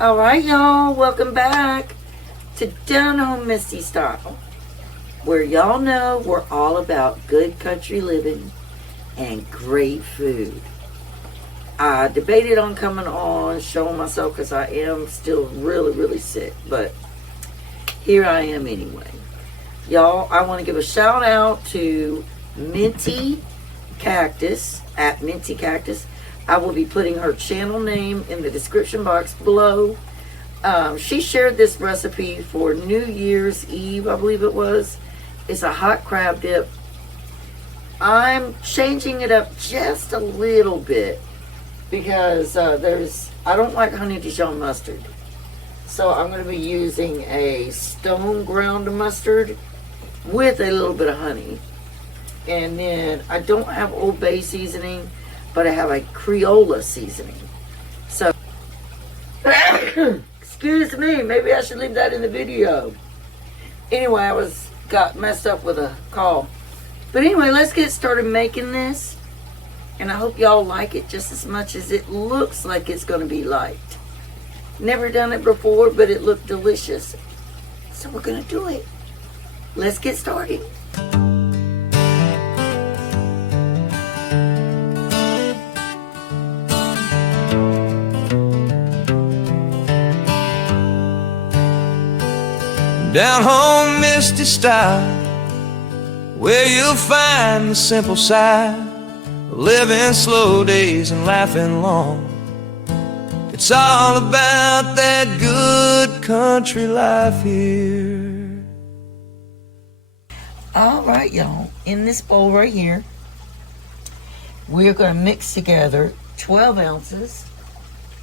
All right, y'all, welcome back to Down Home Misty Style, where y'all know we're all about good country living and great food. I debated on coming on, showing myself because I am still really sick, but here I am anyway. Y'all, I want to give a shout out to Minty Cactus, at Minty Cactus. I will be putting her channel name in the description box below. She shared this recipe for New Year's Eve, I believe it was. It's a hot crab dip. I'm changing it up just a little bit because I don't like honey Dijon mustard. So I'm going to be using a stone ground mustard with a little bit of honey. And then I don't have Old Bay seasoning, but I have a Crayola seasoning. So, excuse me, maybe I should leave that in the video. Anyway, I got messed up with a call. But anyway, let's get started making this. And I hope y'all like it just as much as it looks like it's going to be liked. Never done it before, but it looked delicious. So we're going to do it. Let's get started. Down home Misty Style, where you'll find the simple side of living slow days and laughing long. It's all about that good country life here. All right, y'all. In this bowl right here, we're going to mix together 12 ounces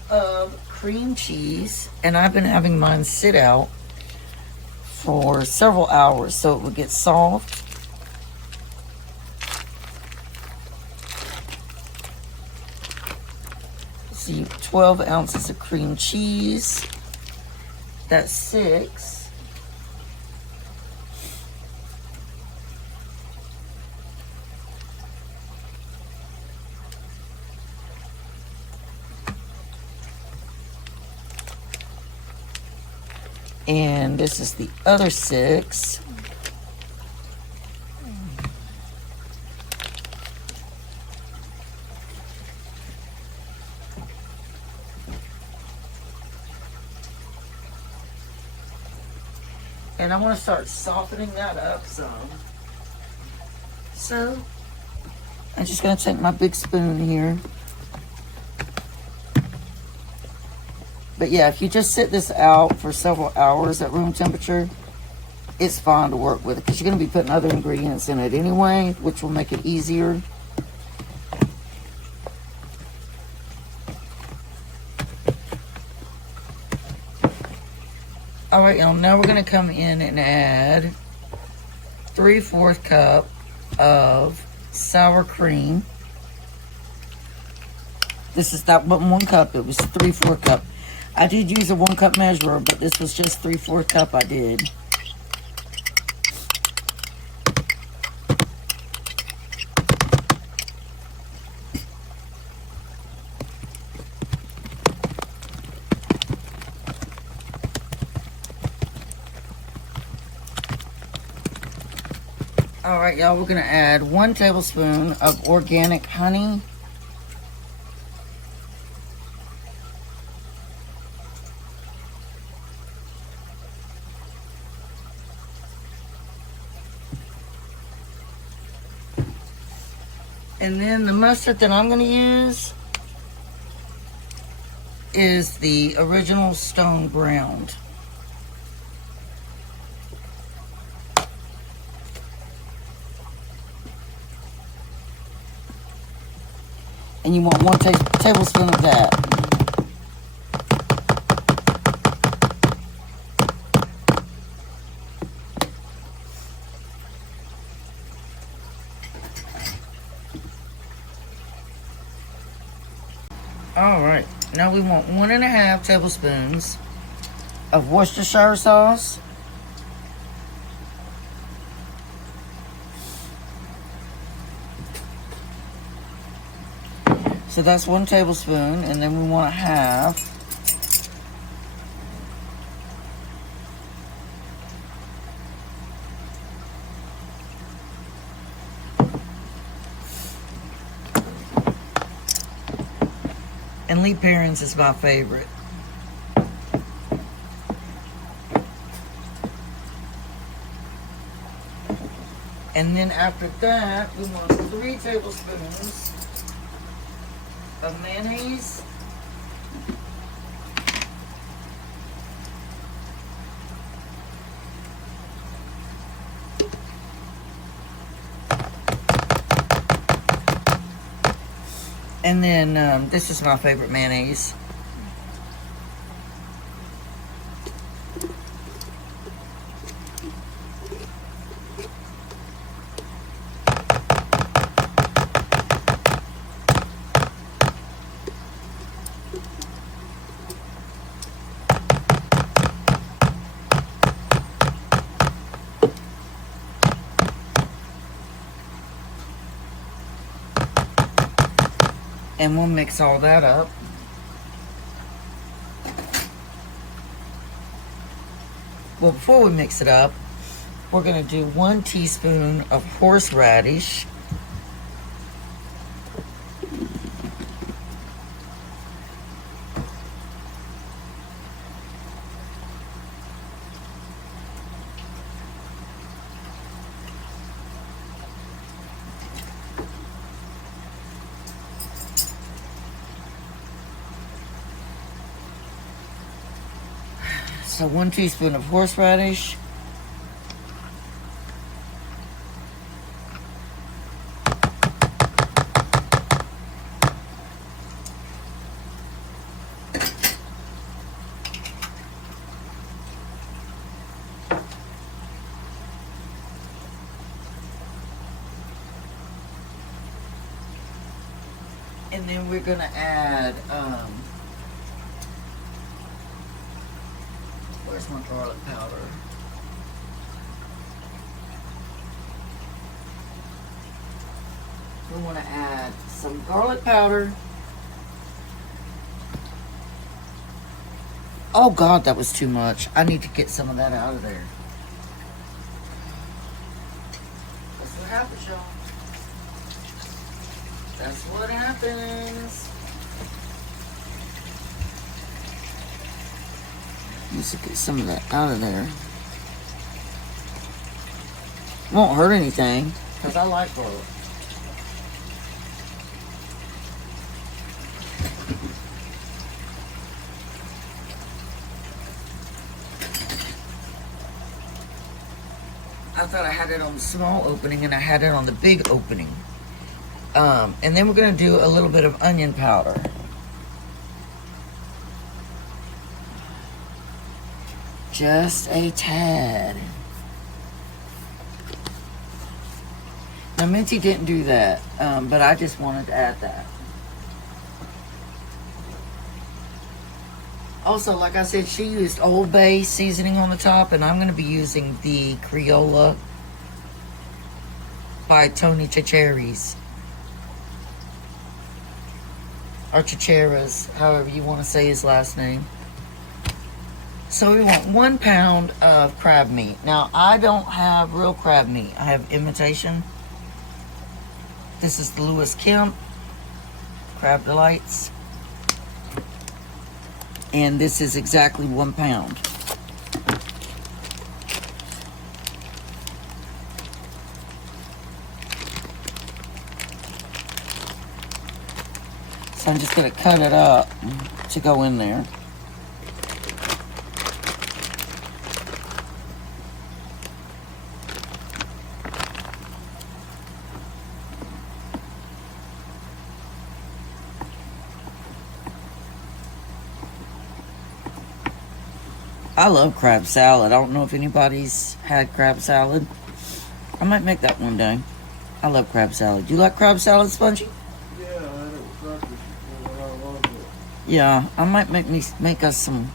of cream cheese. And I've been having mine sit out for several hours so it will get soft. See, 12 ounces of cream cheese. That's 6. And this is the other 6. And I want to start softening that up some. So, I'm just going to take my big spoon here. But yeah, if you just sit this out for several hours at room temperature, it's fine to work with it because you're going to be putting other ingredients in it anyway, which will make it easier. All right, y'all, now we're going to come in and add 3/4 cup of sour cream. This is not 1 cup, it was 3/4 cup. I did use a 1 cup measurer, but this was just 3/4 cup I did. All right, y'all, we're going to add 1 tablespoon of organic honey. And then the mustard that I'm going to use is the original stone ground. And you want 1 tablespoon of that. All right, now we want 1.5 tablespoons of Worcestershire sauce. So that's 1 tablespoon, and then we want to have And Lee Perrins is my favorite. And then after that, we want 3 tablespoons of mayonnaise. And then this is my favorite mayonnaise. And we'll mix all that up. Well, before we mix it up, we're going to do 1 teaspoon of horseradish. So 1 teaspoon of horseradish. And then we're gonna add where's my garlic powder? We want to add some garlic powder. Oh God, that was too much. I need to get some of that out of there. That's what happens, y'all. That's what happens. Let's get some of that out of there. Won't hurt anything, because I like garlic. I thought I had it on the small opening and I had it on the big opening. And then we're going to do a little bit of onion powder. Just a tad. Now Minty didn't do that, but I just wanted to add that. Also, like I said, she used Old Bay seasoning on the top, and I'm going to be using the Criolla by Tony Chicheris. Or Chicheras, however you want to say his last name. So we want 1 pound of crab meat. Now, I don't have real crab meat. I have imitation. This is the Lewis Kemp Crab Delights. And this is exactly 1 pound. So I'm just going to cut it up to go in there. I love crab salad. I don't know if anybody's had crab salad. I might make that one day. I love crab salad. Do you like crab salad, Spongy? Yeah, I had it with breakfast before, and I loved it. Yeah, I might make us some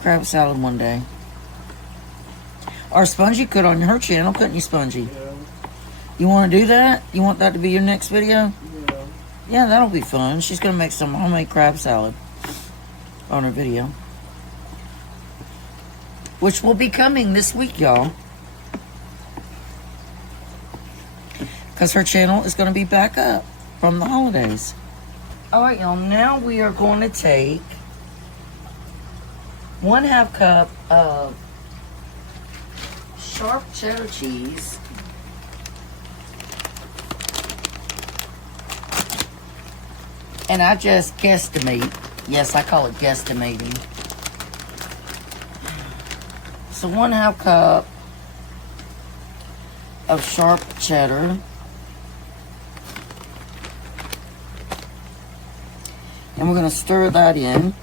crab salad one day. Or Spongy could on her channel, couldn't you, Spongy? Yeah, You want to do that? You want that to be your next video? yeah. Yeah, that'll be fun. She's going to make some homemade crab salad on her video. Which will be coming this week, y'all. Because her channel is going to be back up from the holidays. All right, y'all. Now we are going to take 1/2 cup of sharp cheddar cheese. And I just guesstimate. Yes, I call it guesstimating. So 1/2 cup of sharp cheddar. And we're going to stir that in.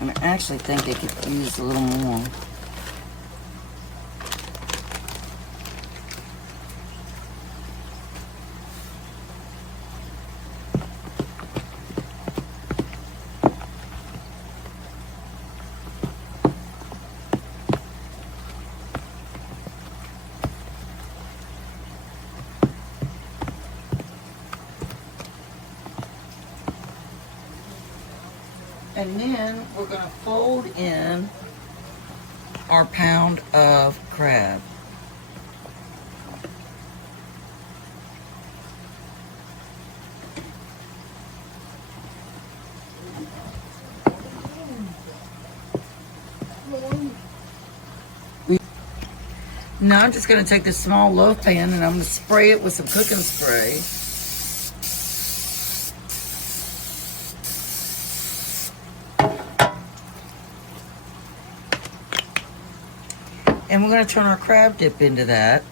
And I actually think I could use a little more. And then we're going to fold in our pound of crab. Now I'm just going to take this small loaf pan and I'm going to spray it with some cooking spray. And we're going to turn our crab dip into that.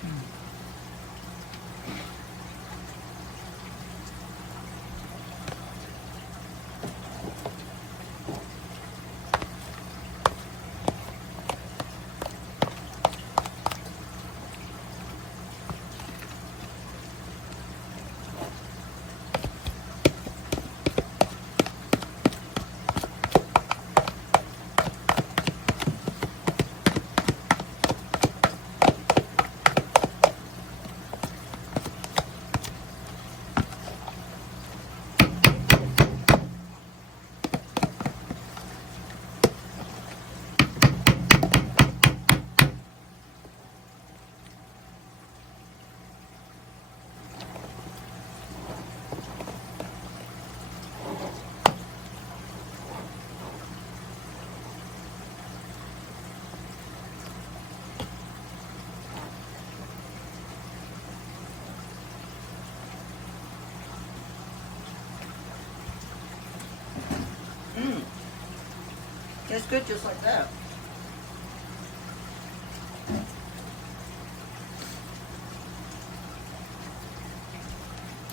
It's good just like that.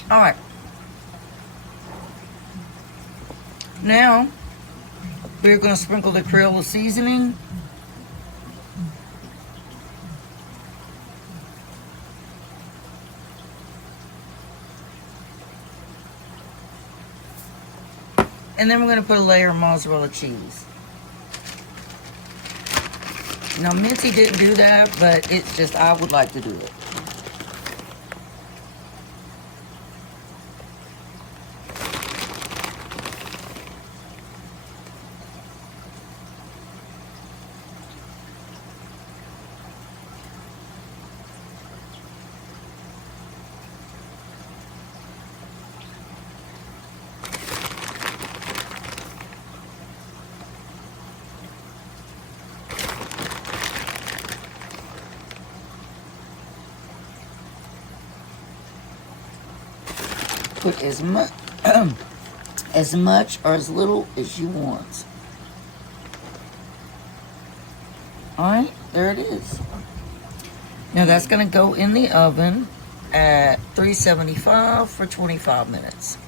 All right. Now, we're going to sprinkle the Creole seasoning. And then we're going to put a layer of mozzarella cheese. Now, Minty didn't do that, but it's just, I would like to do it. Put as much or as little as you want. Alright, there it is. Now that's going to go in the oven at 375 for 25 minutes.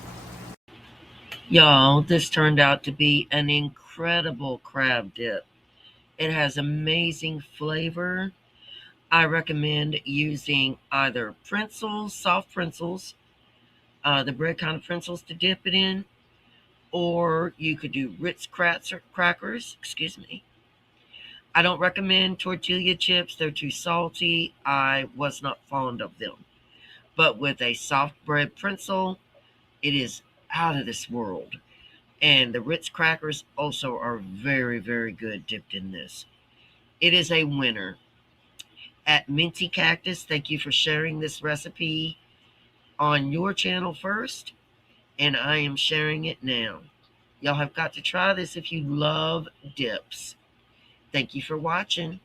Y'all, this turned out to be an incredible crab dip. It has amazing flavor. I recommend using either pretzels, soft pretzels, the bread kind of pretzels to dip it in, or you could do Ritz crackers, I don't recommend tortilla chips. They're too salty. I was not fond of them. But with a soft bread pretzel, it is out of this world. And the Ritz crackers also are very, very good dipped in this. It is a winner. At Minty Cactus, thank you for sharing this recipe on your channel first, and I am sharing it now. Y'all have got to try this if you love dips. Thank you for watching.